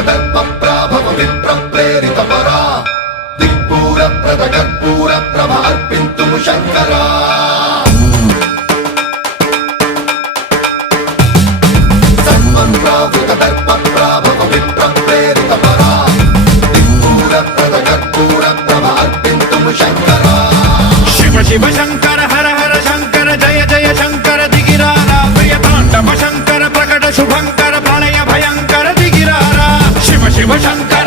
దర్పప్రాభవ విప్రప్రేరిత పరా దిక్పూర ప్రద కర్పూర ప్రభ అర్పింతుము శంకరా సర్వం ప్రావృత దర్పప్రాభవ విప్రప్రేరిత పరా దిక్పూర ప్రద కర్పూర ప్రభ అర్పింతుము శంకరా శివ శివ శంకర హర హర శంకర జయ జయ శంకర దిగిరారా ప్రియ తాండవ శంకర ప్రకట శుభంకర ప్రళయ భయంకర దిగిరారా శివ శివ శంకర